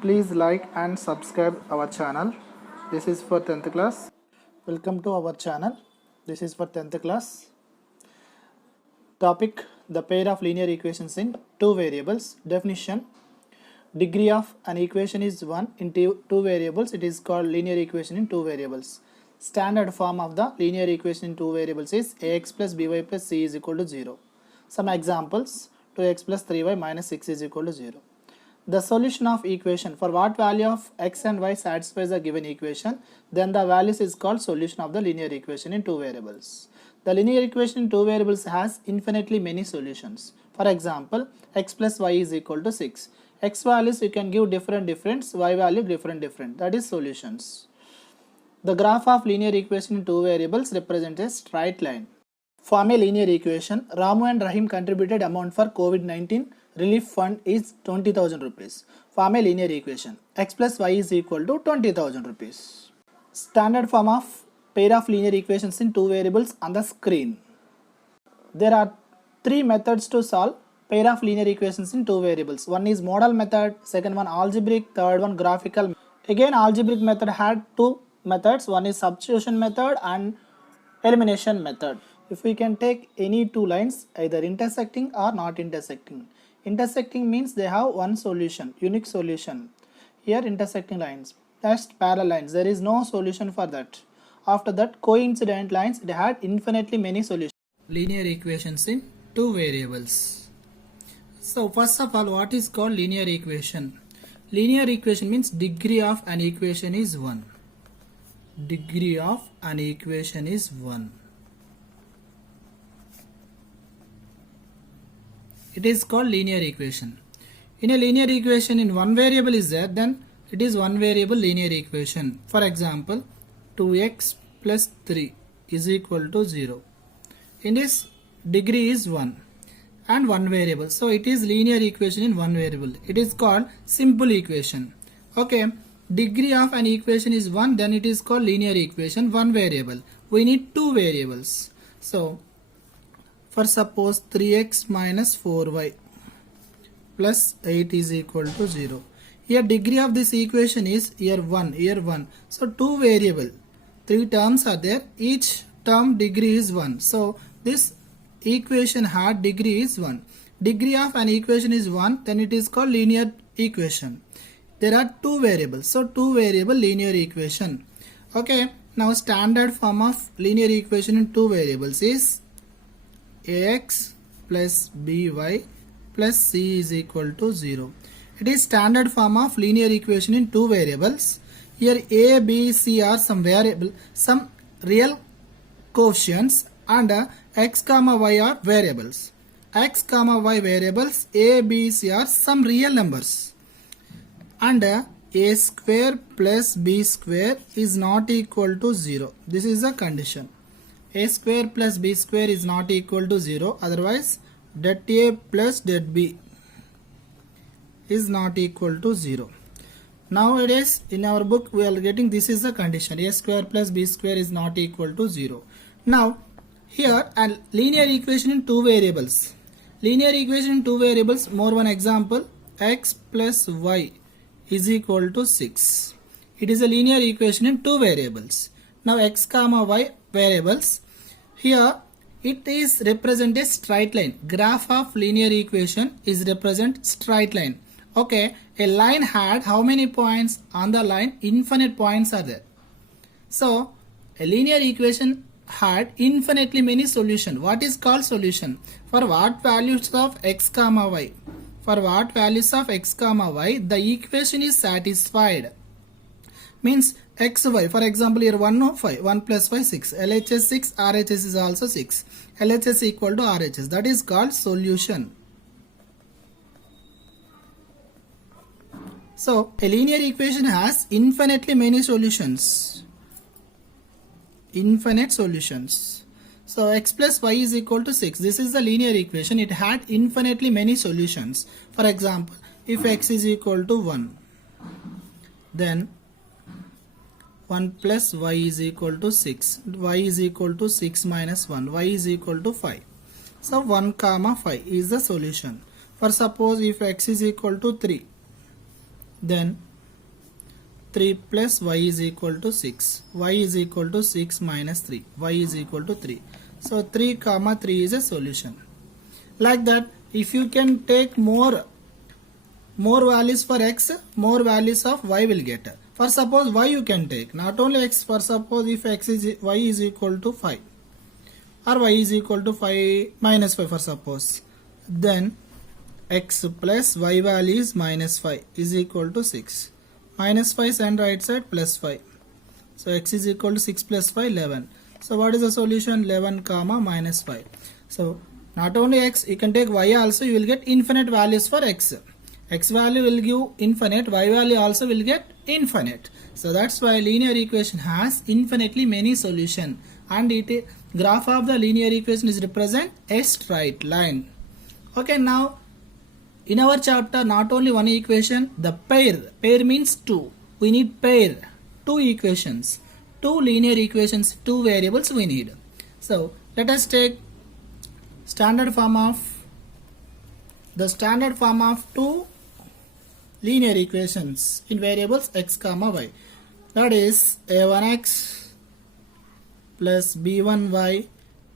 Please like and subscribe our channel. This is for 10th class. Welcome to our channel. This is for 10th class. Topic: the pair of linear equations in two variables. Definition: degree of an equation is 1 in two variables. It is called linear equation in two variables. Standard form of the linear equation in two variables is ax plus by plus c is equal to 0. Some examples: 2x plus 3y minus 6 is equal to 0. The solution of equation: for what value of x and y satisfies the given equation, then the values is called solution of the linear equation in two variables. The linear equation in two variables has infinitely many solutions. For example, x plus y is equal to 6. X values you can give different, y value different. That is solutions. The graph of linear equation in two variables represents a straight line. Form a linear equation. Ramu and Rahim contributed amount for COVID-19 relief fund is 20,000 rupees. Form a linear equation. X plus y is equal to 20,000 rupees. Standard form of pair of linear equations in two variables on the screen. There are three methods to solve pair of linear equations in two variables. One is modal method, second one algebraic, third one graphical. Again, algebraic method had two methods. One is substitution method and elimination method. If we can take any two lines either intersecting or not intersecting. Intersecting means they have one solution, unique solution. Here intersecting lines, just parallel lines, there is no solution for that. After that, coincident lines, it had infinitely many solutions. Linear equations in two variables. So first of all, what is called linear equation? Linear equation means degree of an equation is 1. Degree of an equation is 1. It is called linear equation. In a linear equation, in one variable is there, then it is one variable linear equation. For example, 2x plus 3 is equal to 0. In this, degree is 1 and one variable. So it is linear equation in one variable. It is called simple equation. Okay, degree of an equation is 1, then it is called linear equation, one variable. We need two variables. So for suppose 3x minus 4y plus 8 is equal to 0. Here degree of this equation is here 1. So two variable, three terms are there, each term degree is 1. So this equation had degree is 1. Degree of an equation is 1, then it is called linear equation. There are two variables, so two variable linear equation. Okay, now standard form of linear equation in two variables is ax plus by plus c is equal to 0. It is standard form of linear equation in two variables. Here a, b, c are some variable, some real coefficients, and x comma y are variables. X comma y variables, a, b, c are some real numbers. And a square plus b square is not equal to 0. This is the condition. A square plus b square is not equal to 0, otherwise det a plus det b is not equal to 0. Nowadays in our book we are getting this is the condition, a square plus b square is not equal to 0. Now here a linear equation in two variables. Linear equation in two variables, more one example, x plus y is equal to 6. It is a linear equation in two variables. Now x comma y variables, here it is represent a straight line. Graph of linear equation is represent straight line. Okay, a line had how many points? On the line infinite points are there. So a linear equation had infinitely many solution. What is called solution? For what values of x comma y? For what values of x comma y the equation is satisfied? Means xy, for example here 1 of 5, 1 plus 5 6, LHS 6, RHS is also 6, LHS equal to RHS, that is called solution. So a linear equation has infinitely many solutions, infinite solutions. So x plus y is equal to 6, this is the linear equation, it had infinitely many solutions. For example, if x is equal to 1, then 1 plus y is equal to 6, y is equal to 6 minus 1, y is equal to 5. So 1 comma 5 is the solution. For suppose if x is equal to 3, then 3 plus y is equal to 6. Y is equal to 6 minus 3. Y is equal to 3. So 3 comma 3 is a solution. Like that, if you can take more values for x, more values of y will get. For suppose y you can take, not only x, for suppose if y is equal to 5 or y is equal to 5 minus 5 for suppose, then x plus y value is minus 5 is equal to 6. Minus 5 send right side plus 5. So x is equal to 6 plus 5, 11. So what is the solution? 11 comma minus 5. So not only x, you can take y also, you will get infinite values for x. X value will give infinite, y value also will get infinite. So that's why linear equation has infinitely many solution, and graph of the linear equation is represent a straight line. Okay, now in our chapter not only one equation, the pair means two. We need pair, two equations, two linear equations, two variables we need. So let us take standard form of two linear equations in variables x comma y. That is a1x plus b1y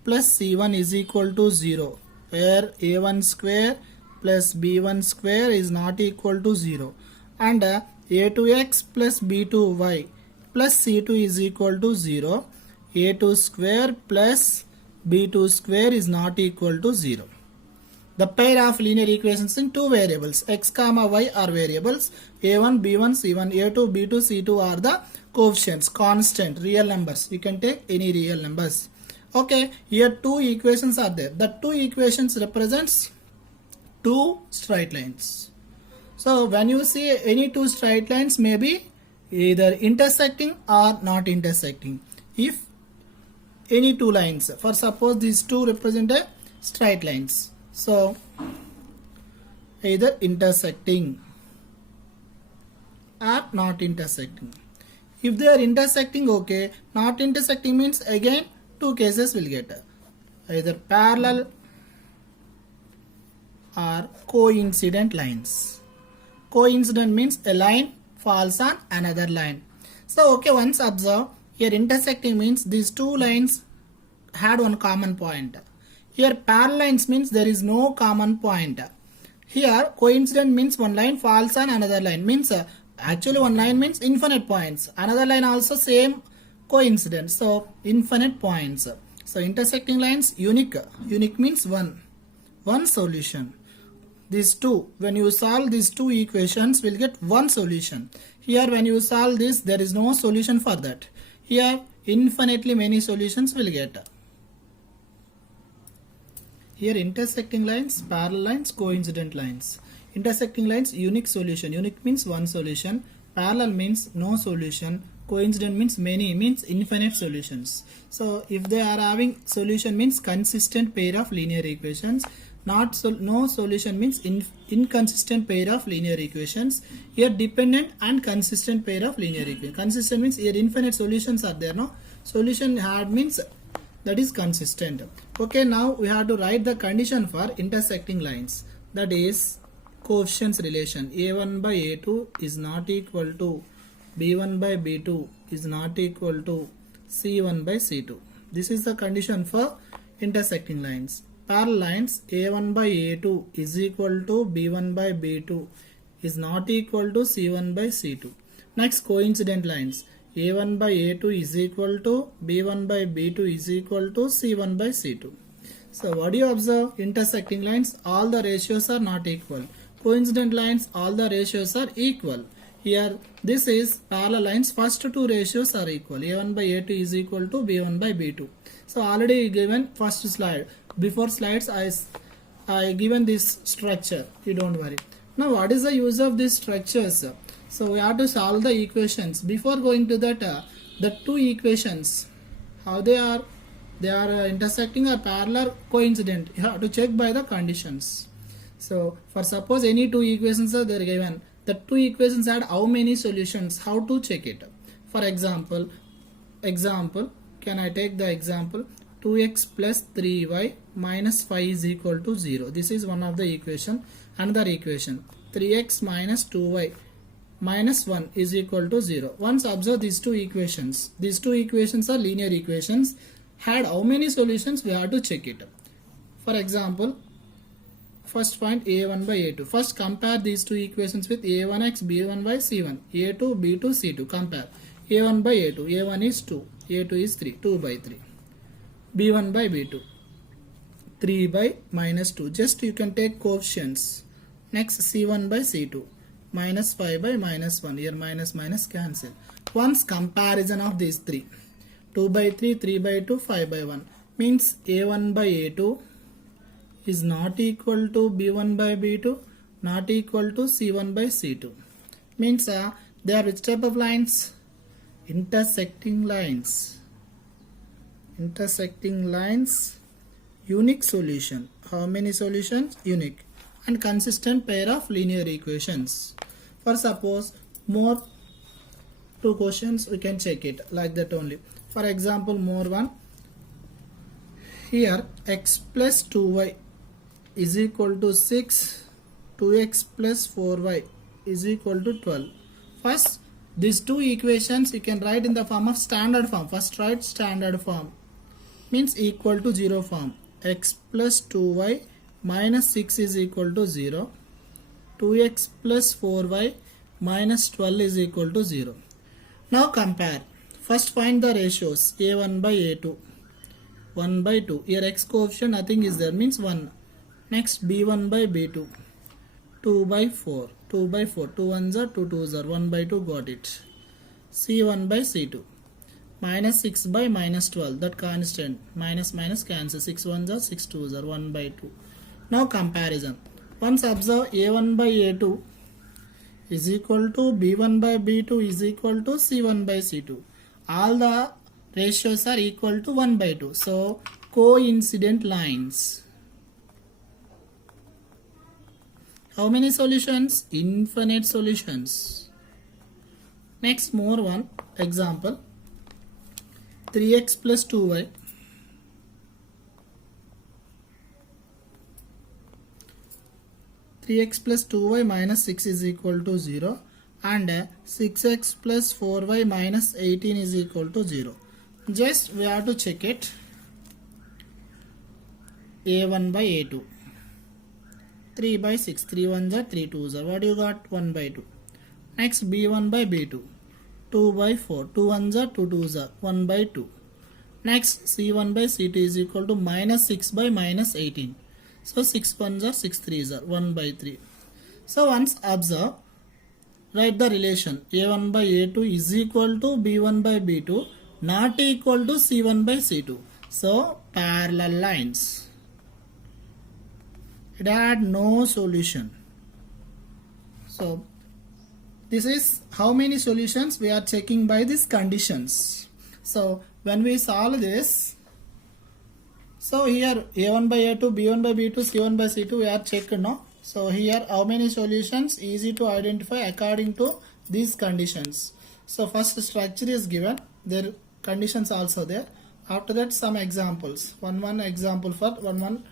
plus c1 is equal to 0, where a1 square plus b1 square is not equal to 0, and a2x plus b2y plus c2 is equal to 0, a2 square plus b2 square is not equal to 0. The pair of linear equations in two variables x comma y are variables, a1 b1 c1, a2 b2 c2 are the coefficients, constant, real numbers. You can take any real numbers. Okay, here two equations are there. The two equations represents two straight lines. So when you see any two straight lines may be either intersecting or not intersecting. If any two lines, for suppose these two represent a straight lines, so either intersecting or not intersecting. If they are intersecting, okay. Not intersecting means again two cases will get either parallel or coincident lines. Coincident means a line falls on another line. So okay, once observe, here intersecting means these two lines had one common point. Here parallel lines means there is no common point. Here coincident means one line falls on another line, means actually one line means infinite points, another line also same coincidence, so infinite points. So intersecting lines unique means one solution. These two, when you solve these two equations, will get one solution. Here when you solve this, there is no solution for that. Here infinitely many solutions will get. Here intersecting lines, parallel lines, coincident lines. Intersecting lines, unique solution. Unique means one solution. Parallel means no solution. Coincident means many, means infinite solutions. So if they are having solution means consistent pair of linear equations. No solution means inconsistent pair of linear equations. Here dependent and consistent pair of linear equations. Consistent means here infinite solutions are there, no? Solution had means that is consistent. Okay, now we have to write the condition for intersecting lines. That is coefficients relation. A1 by A2 is not equal to B1 by B2 is not equal to C1 by C2. This is the condition for intersecting lines. Parallel lines, A1 by A2 is equal to B1 by B2 is not equal to C1 by C2. Next, coincident lines, A1 by A2 is equal to B1 by B2 is equal to C1 by C2. So what do you observe? Intersecting lines, all the ratios are not equal. Coincident lines, all the ratios are equal. Here this is parallel lines, first two ratios are equal. A1 by A2 is equal to B1 by B2. So already given first slide. Before slides I given this structure, you don't worry. Now what is the use of these structures? So we have to solve the equations. Before going to that, the two equations, how they are intersecting or parallel, coincident, you have to check by the conditions. So for suppose any two equations are there given, the two equations had how many solutions, how to check it? For example, can I take the example 2x plus 3y minus 5 is equal to 0. This is one of the equation. Another equation, 3x minus 2y minus 1 is equal to 0. Once observe these two equations. These two equations are linear equations. Had how many solutions, we have to check it. For example, first point a1 by a2. First compare these two equations with a1x, b1 by c1, a2, b2, c2. Compare a1 by a2. a1 is 2, a2 is 3, 2 by 3. b1 by b2, 3 by minus 2. Just you can take coefficients. Next c1 by c2, minus 5 by minus 1. Here minus minus cancel. Once comparison of these three. 2 by 3, 3 by 2, 5 by 1. Means a1 by a2 is not equal to b1 by b2, not equal to c1 by c2. Means they are which type of lines? Intersecting lines. Intersecting lines, unique solution. How many solutions? Unique. And consistent pair of linear equations. For suppose more two questions, we can check it like that only. For example, more one. Here x plus 2y is equal to 6, 2x plus 4y is equal to 12. First, these two equations you can write in the form of standard form. First write standard form. Means equal to 0 form. X plus 2y minus 6 is equal to 0. 2x plus 4y minus 12 is equal to 0. Now compare. First find the ratios a1 by a2. 1 by 2. Here x coefficient nothing is there, means 1. Next b1 by b2. 2 by 4. 2 by 4. 2 ones are 2 twos are 1 by 2, got it. c1 by c2. Minus 6 by minus 12, that constant. Minus minus cancel. 6 ones are 6 twos are 1 by 2. Now comparison. Once observe a1 by a2 is equal to b1 by b2 is equal to c1 by c2. All the ratios are equal to 1 by 2. So coincident lines. How many solutions? Infinite solutions. Next more one example. 3x plus 2y. 3x plus 2y minus 6 is equal to 0 and 6x plus 4y minus 18 is equal to 0. Just we have to check it. a1 by a2. 3 by 6. 3 ones are 3 twos are. What you got? 1 by 2. Next b1 by b2. 2 by 4. 2 ones are 2 twos are. 1 by 2. Next c1 by c2 is equal to minus 6 by minus 18. So 6 ones are 6 threes are 1 by 3. So once observe, write the relation a1 by a2 is equal to b1 by b2 not equal to c1 by c2. So parallel lines. It had no solution. So this is how many solutions we are checking by these conditions. So when we solve this, so here a1 by a2, b1 by b2, c1 by c2 we are checked now. So here how many solutions? Easy to identify according to these conditions. So first structure is given, their conditions also there. After that some examples. One example for one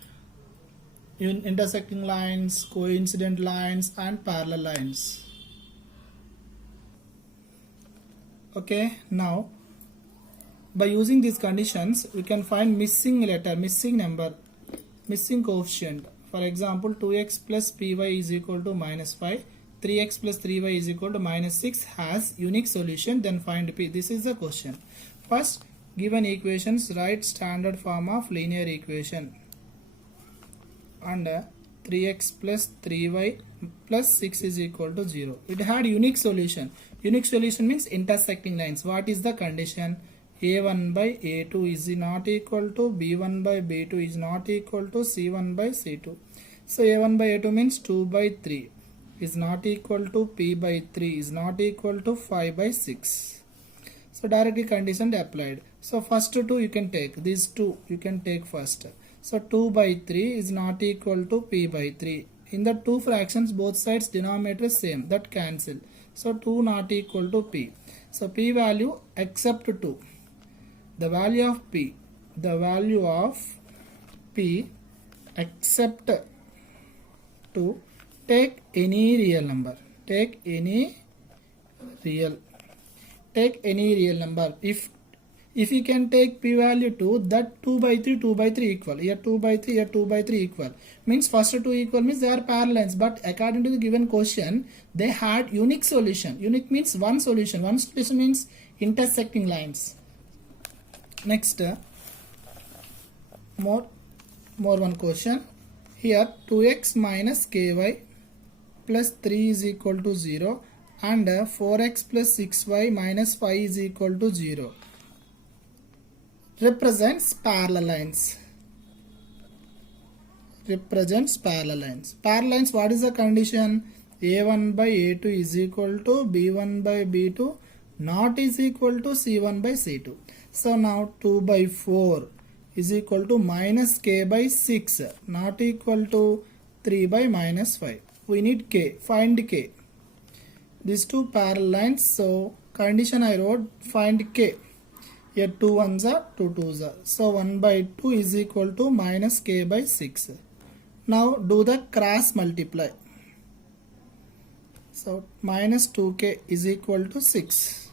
intersecting lines, coincident lines and parallel lines. Okay, now by using these conditions we can find missing letter, missing number, missing coefficient. For example, 2x plus py is equal to minus 5, 3x plus 3y is equal to minus 6 has unique solution, then find p. This is the question. First, given equations, write standard form of linear equation. And 3x plus 3y plus 6 is equal to 0. It had unique solution. Unique solution means intersecting lines. What is the condition? a1 by a2 is not equal to b1 by b2 is not equal to c1 by c2. So a1 by a2 means 2 by 3 is not equal to p by 3 is not equal to 5 by 6. So directly condition applied. So first two you can take. These two you can take first. So 2 by 3 is not equal to p by 3. In the two fractions both sides denominator is same, that cancel. So 2 not equal to p. So p value except 2. The value of p except 2, take any real number. Take any real. Take any real number. If you can take p value 2, that 2 by 3 equal. Here 2 by 3, here 2 by 3 equal. Means first 2 equal means they are parallels. But according to the given question, they had unique solution. Unique means one solution. One solution means intersecting lines. Next, more one question. Here 2x minus ky plus 3 is equal to 0 and 4x plus 6y minus 5 is equal to 0 represents parallel lines. Represents parallel lines. Parallel lines, what is the condition? A1 by A2 is equal to B1 by B2 not is equal to C1 by C2. So now 2 by 4 is equal to minus k by 6 not equal to 3 by minus 5. We need k. Find k. These two parallel lines. So condition I wrote, find k. Here 2 1s are 2 2s are. So 1 by 2 is equal to minus k by 6. Now do the cross multiply. So minus 2k is equal to 6.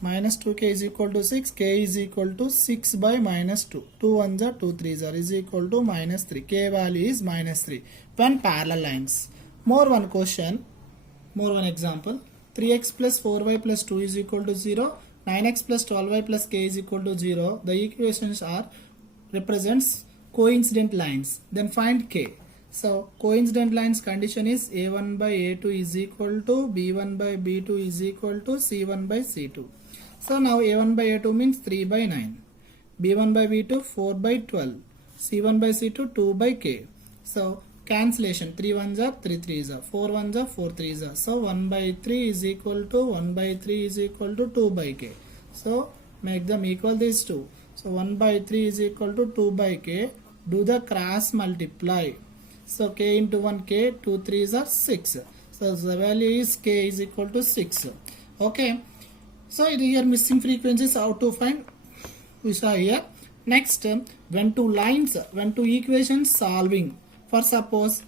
Minus 2k is equal to 6. K is equal to 6 by minus 2. 2 1s are 2 3s are is equal to minus 3. K value is minus 3. When parallel lines. More one question. More one example. 3x plus 4y plus 2 is equal to 0. 9x plus 12y plus k is equal to 0. The equations are represents coincident lines. Then find k. So coincident lines condition is a1 by a2 is equal to b1 by b2 is equal to c1 by c2. So now a1 by a2 means 3 by 9. b1 by b2 4 by 12. c1 by c2 2 by k. So cancellation, 3 1s are 3 3s are, 4 1s are 4 3s are. So 1 by 3 is equal to 1 by 3 is equal to 2 by k. So make them equal these two. So 1 by 3 is equal to 2 by k. Do the cross multiply. So k into 1 k, 2 3s are 6. So the value is k is equal to 6. Okay. So here missing frequencies how to find we saw here. Next, when two equations solving. For suppose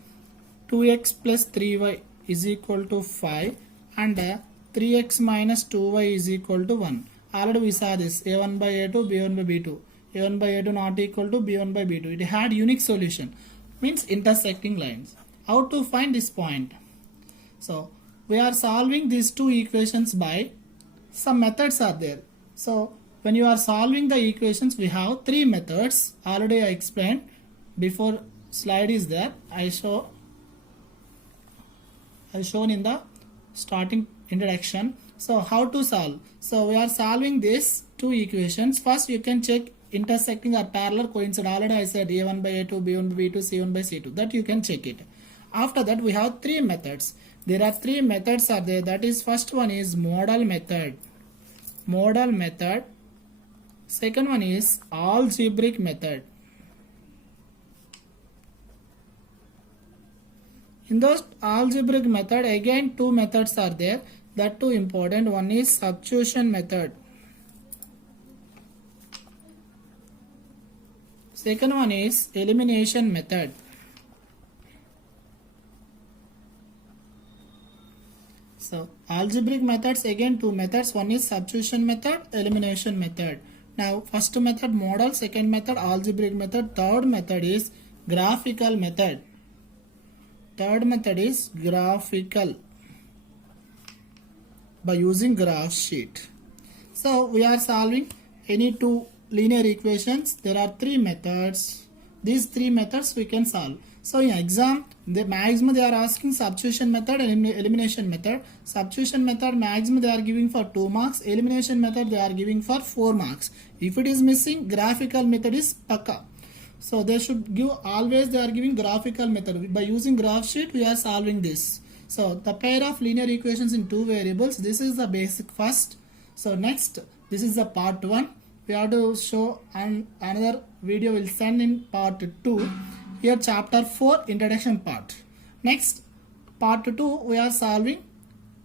2x plus 3y is equal to 5 and 3x minus 2y is equal to 1. Already we saw this a1 by a2 b1 by b2. a1 by a2 not equal to b1 by b2. It had unique solution. Means intersecting lines. How to find this point? So we are solving these two equations by some methods are there. So when you are solving the equations, we have three methods. Already I explained before. Slide is there. I shown in the starting introduction. So how to solve? So we are solving these two equations. First you can check intersecting or parallel coincident. Already I said a1 by a2 b1 by b2 c1 by c2. That you can check it. After that we have three methods. There are three methods are there. That is, first one is modal method. Modal method. Second one is algebraic method. In the algebraic method, again two methods are there. That two important. One is substitution method. Second one is elimination method. So algebraic methods, again two methods. One is substitution method, elimination method. Now first method modal, second method algebraic method, third method is graphical method. Third method is graphical by using graph sheet. So we are solving any two linear equations. There are three methods. These three methods we can solve. So in exam, the maximum they are asking substitution method and elimination method. Substitution method maximum they are giving for 2 marks. Elimination method they are giving for 4 marks. If it is missing, graphical method is pakka. So they should give, always they are giving graphical method. By using graph sheet we are solving this. So the pair of linear equations in two variables, this is the basic first. So next, this is the part 1. We have to show, and another video will send in part 2. Here chapter 4 introduction part. Next part 2 we are solving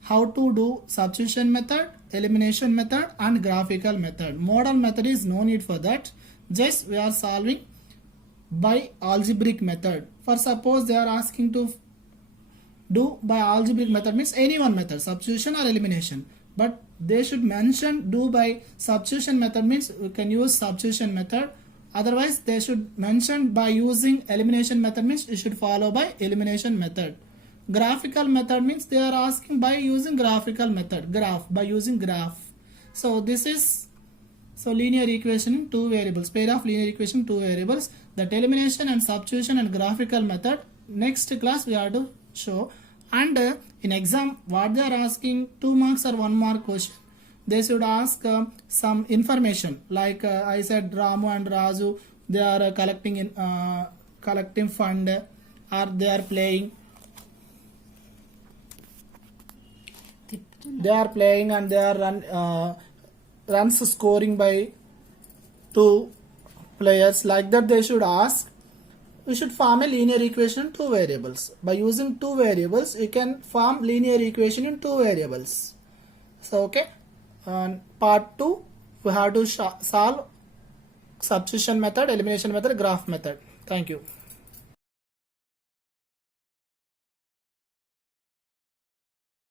how to do substitution method, elimination method and graphical method. Modal method is no need for that. Just we are solving by algebraic method. For suppose they are asking to do by algebraic method means any one method, substitution or elimination. But they should mention do by substitution method means we can use substitution method. Otherwise, they should mention by using elimination method means you should follow by elimination method. Graphical method means they are asking by using graphical method, graph, by using graph. So this is linear equation in two variables, pair of linear equation two variables, that elimination and substitution and graphical method. Next class we have to show. And in exam what they are asking, 2 marks or 1 mark question, they should ask some information like I said Ramu and Raju, they are collecting fund, or they are playing and they are runs scoring by 2 players, like that they should ask. We should form a linear equation in 2 variables. By using 2 variables you can form linear equation in 2 variables. So okay, part 2 we have to solve substitution method, elimination method, graph method. Thank you.